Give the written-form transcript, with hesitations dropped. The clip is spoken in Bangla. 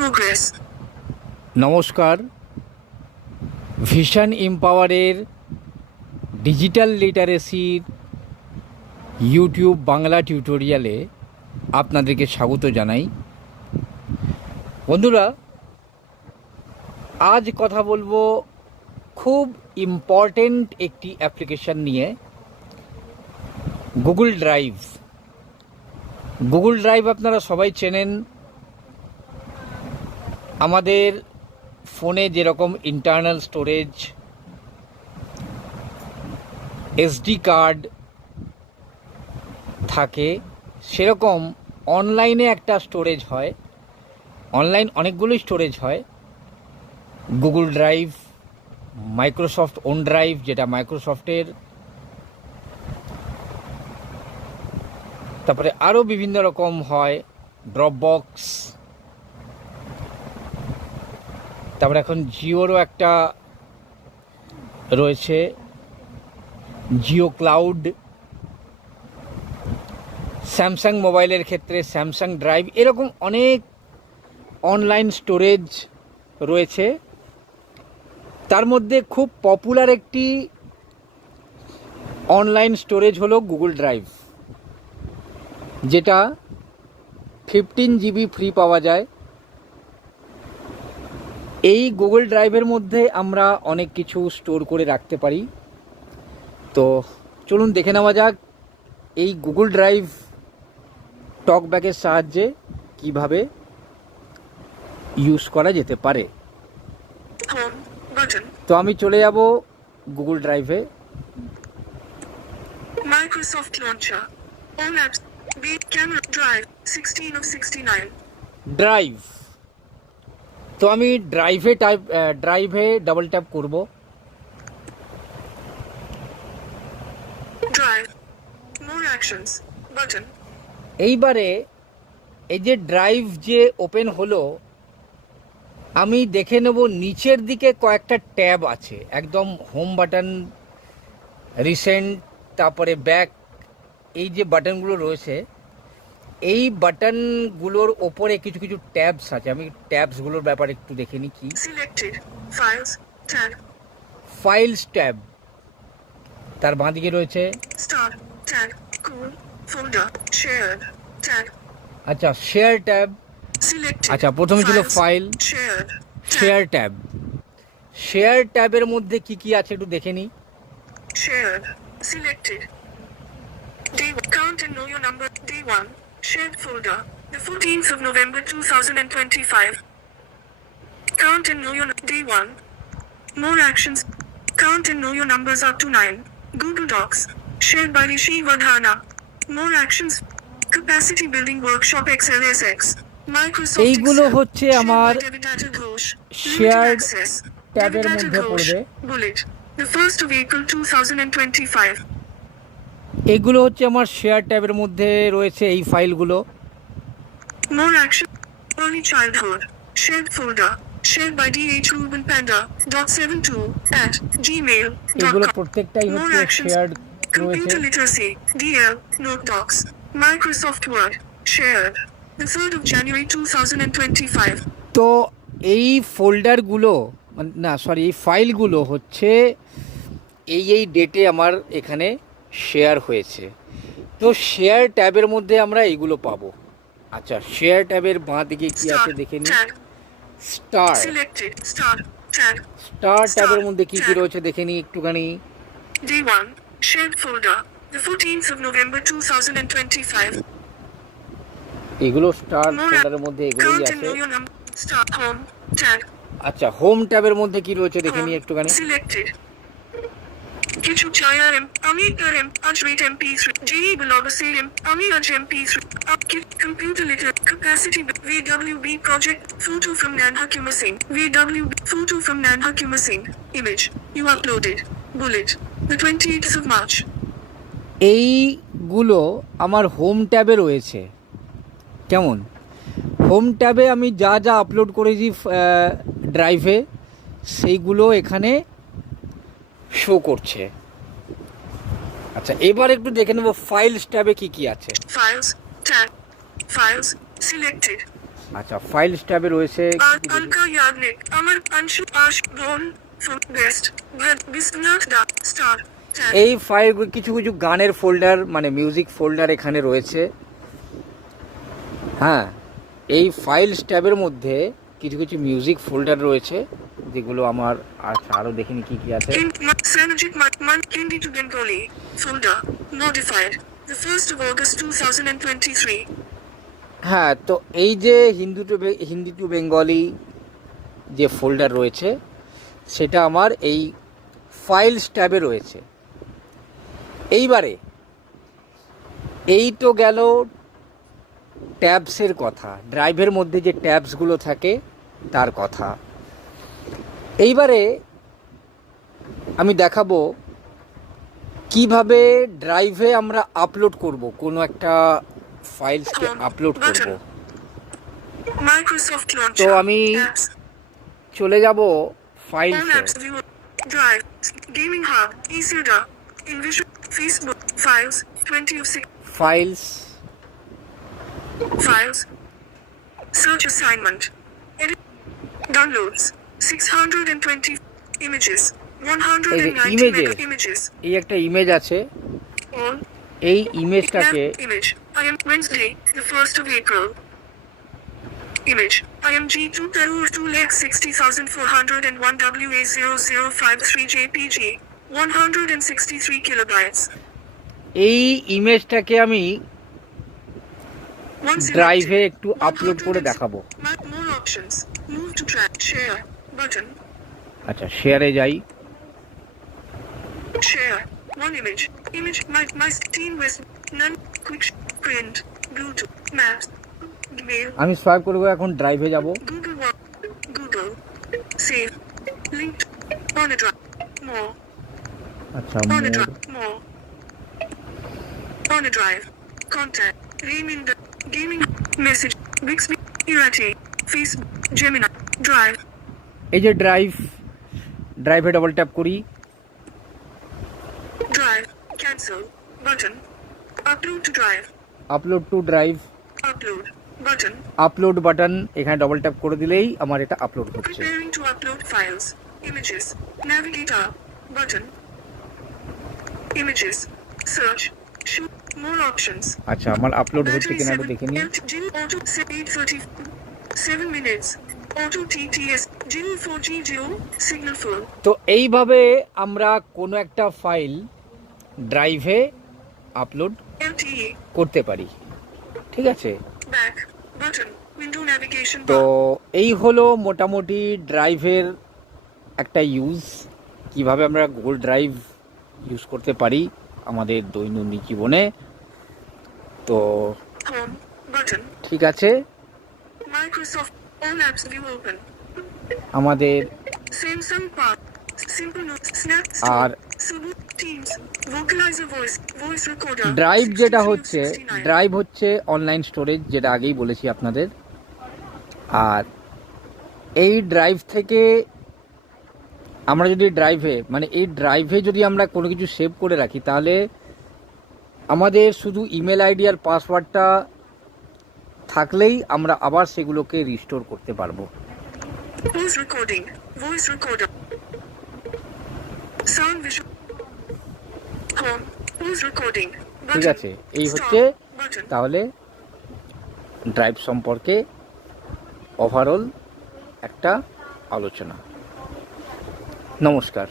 Progress. নমস্কার, ভিশন এম্পাওয়ারের ডিজিটাল লিটারেসির ইউটিউব বাংলা টিউটোরিয়ালে আপনাদেরকে স্বাগত জানাই। বন্ধুরা, আজ কথা বলবো খুব ইম্পর্টেন্ট একটি অ্যাপ্লিকেশন নিয়ে, গুগল ড্রাইভ। গুগল ড্রাইভ আপনারা সবাই চেনেন। আমাদের ফোনে যেরকম ইন্টারনাল স্টোরেজ, এসডি কার্ড থাকে, সেরকম অনলাইনে একটা স্টোরেজ হয়। অনলাইন অনেকগুলো স্টোরেজ হয়। Google drive, Microsoft one drive, যেটা মাইক্রোসফটের, তারপরে আরও বিভিন্ন রকম হয়, ড্রপবক্স, তারপরে এখন জিওরও একটা রয়েছে, জিও ক্লাউড। স্যামসাং মোবাইলের ক্ষেত্রে স্যামসাং ড্রাইভ, এরকম অনেক অনলাইন স্টোরেজ রয়েছে। তার মধ্যে খুব পপুলার একটি অনলাইন স্টোরেজ হলো গুগল ড্রাইভ, যেটা 15 GB ফ্রি পাওয়া যায়। এই গুগল ড্রাইভের মধ্যে আমরা অনেক কিছু স্টোর করে রাখতে পারি। তো চলুন দেখে নেওয়া যাক এই গুগল ড্রাইভ টকব্যাকের সাহায্যে কিভাবে ইউজ করা যেতে পারে। তো আমি চলে যাব গুগল ড্রাইভে। Microsoft Launcher. All apps. Camera Drive. 16 of 69. Drive. তো আমি ড্রাইভে ডাবল ট্যাপ করব। Drive. More actions. Button. এইবারে এই যে ড্রাইভ যে ওপেন হলো, আমি দেখে নেব নিচের দিকে কয়েকটা ট্যাব আছে। একদম হোম বাটন, রিসেন্ট, তারপরে ব্যাক, এই যে বাটনগুলো রয়েছে, এই বাটনগুলোর ওপরে কিছু কিছু ট্যাবস আছে। আমি ট্যাবসগুলোর ব্যাপারে একটু দেখে নিই কি। Selected. Files. Tab. Files tab, তার বাঁদিকে রয়েছে Start. Tab. Cool. Folder. Shared. Tab. আচ্ছা শেয়ার ট্যাব। Selected. আচ্ছা, প্রথমে ছিল Files. File, Shared. Share tab. Share ট্যাবের মধ্যে কি কি আছে একটু দেখে নিই। Shared. Selected. D1. Count and know your number. D1. Shared folder. The 14th of November 2025. Count and know your D1. More actions. Count and know your numbers up to 9. Google Docs. Shared by Rishi Vardhana. More actions. Capacity Building Workshop XLSX. Microsoft এইগুলো Excel. হচ্ছে Shared আমার by Devidata Ghosh. shared Limited access. ট্যাবের Devidata মধ্যে Ghosh. পড়বে। Bullet. The 1st of April 2025. এগুলো হচ্ছে আমার শেয়ার ট্যাবের মধ্যে রয়েছে এই ফাইলগুলো। More action. Early childhood. Shared folder. Shared by DH Ruben Panda. .72 at এগুলো gmail.com. প্রত্যেকটাই More হচ্ছে actions. শেয়ার্ড রয়েছে। Computer literacy. DL. Note docs. Microsoft Word. Shared. The 3rd of January 2025. তো এই ফোল্ডারগুলো, না সরি, এই ফাইলগুলো হচ্ছে এই ডেটে আমার এখানে শেয়ার হয়েছে। তো শেয়ার ট্যাবের মধ্যে আমরা এইগুলো পাবো। আচ্ছা, শেয়ার ট্যাবের বাঁ দিকে কি আছে দেখে নিই। Tag. Star. Selected. Start. Tag. Star ট্যাবের মধ্যে কি কি রয়েছে দেখে নিই একটুখানি। D1. Shared folder. The 14th of November 2025. এগুলো স্টার More ফোল্ডারের মধ্যে এগুলোই Count and আছে। know your number. Start home. Tag. আচ্ছা, হোম ট্যাবের মধ্যে কি রয়েছে দেখে নিই Home. একটুখানি। Selected. Kichu Chayarem. Ami Karem. Ajrate MP3. GE Blogaserim. Ami Aj MP3. Upkit. Computer liter. Capacity. VWB project. Photo from Nanha Kumasing. VWB. Photo from Nanha Kumasing. Image. You uploaded. Bullet. The 28th of March. এইগুলো আমার হোম ট্যাবে রয়েছে। কেমন? হোম ট্যাবে আমি যা যা আপলোড করেছি ড্রাইভে, সেইগুলো এখানে শো করছে। আচ্ছা, এবার একটু দেখে নেব ফাইলস ট্যাবে কি কি আছে। Files. Tab. Files. Selected. আচ্ছা, ফাইলস ট্যাবে রয়েছে Alka Yagnik, Amar Anshu Ash Bon, Food Best, Bhad Bisnath Da, Star, Tab. এই ফাইল কিছু কিছু গানের ফোল্ডার মানে মিউজিক ফোল্ডার এখানে রয়েছে। হ্যাঁ, এই ফাইলস ট্যাবের মধ্যে কিছু কিছু মিউজিক ফোল্ডার রয়েছে যেগুলো আমার, আচ্ছা আরও দেখিনি কি কি আছে। Sanajit Man Hindi to Bengali, folder, modified, the 1st of August 2023. হ্যাঁ, তো এই যে হিন্দি টু বেঙ্গলি যে ফোল্ডার রয়েছে সেটা আমার এই ফাইলস ট্যাবে রয়েছে। এইবারে এই তো গেল ট্যাবসের কথা, ড্রাইভের মধ্যে যে ট্যাবসগুলো থাকে তার কথা। এইবারে আমি দেখাবো কিভাবে ড্রাইভে আমরা আপলোড করব, কোনো একটা ফাইলসকে আপলোড করব। Microsoft তো Launcher. আমি Apps. চলে যাব All ফাইলসে। apps viewer. Drive. Gaming Hub. eSuda. InVisual. Facebook. Files. 20 of 6. Files, Files. Search assignment. Edit. Downloads. 620 images. 190 images. mega images. এই একটা ইমেজ আছে, All. এই ইমেজটাকে Image. I am Wednesday, the 1st of April. Image. IMG 2,260,401 WA0053 JPG. 163 kilobytes. এই ইমেজটাকে আমি Once ড্রাইভে selected, একটু আপলোড করে দেখাবো। More options. Move to track. Share. Button. আচ্ছা, শেয়ারে যাই। Share. One image. Image. My Teen West. None. Quick. Print. Bluetooth. Maps. Mail. আমি সোয়াইপ করবো, এখন ড্রাইভে যাব। Google One. Google. Save. Linked. On a drive. More. আচ্ছা, On a drive. More. On a drive. Contact. Reminder. Gaming. Message. Bixby. Irati. Facebook. Gemini. Drive. এই যে ড্রাইভে ডবল ট্যাপ করি। Drive. Cancel. Button. Upload to drive. Upload to drive, Upload. Button. Upload button, এখানে ডবল ট্যাপ করে দিলেই আমার এটা আপলোড হচ্ছে। Preparing to upload files. Images. Navigator. Button. Images. Search. Shoot. More options. আচ্ছা, আমার আপলোড হচ্ছে Battery কিনা একটু 7. দেখে নিই। Jill Auto 8:30. 7 minutes. Auto TTS. Jill 4G Jill. Signal full. তো এইভাবে আমরা কোনো একটা ফাইল ড্রাইভে আপলোড LTE. করতে পারি, ঠিক আছে। Back. Button. Window navigation তো bar. এই হলো মোটামুটি ড্রাইভের একটা ইউজ, কিভাবে আমরা গুগল ড্রাইভ ইউজ করতে পারি আমাদের দৈনন্দিন জীবনে। তো Home. Button. ঠিক আছে, Microsoft. All apps view open. আমাদের Samsung Park. Simple Notes. Snap. আর Subu. Teams. Vocalizer voice. Voice recorder. Drive যেটা 63 of হচ্ছে, 69. ড্রাইভ হচ্ছে অনলাইন স্টোরেজ, যেটা আগেই বলেছি আপনাদের। আর এই ড্রাইভ থেকে আমরা যদি এই ড্রাইভে যদি আমরা কোনো কিছু সেভ করে রাখি, তাহলে আমাদের শুধু ইমেল আইডি আর পাসওয়ার্ডটা থাকলেই আমরা আবার সেগুলোকে রিস্টোর করতে পারবো। Voice recording. Voice recorder. Sound visual. Home. Voice recording. ঠিক Button. আছে, এই Stop. হচ্ছে Button. তাহলে ড্রাইভ সম্পর্কে ওভারঅল একটা আলোচনা। নমস্কার।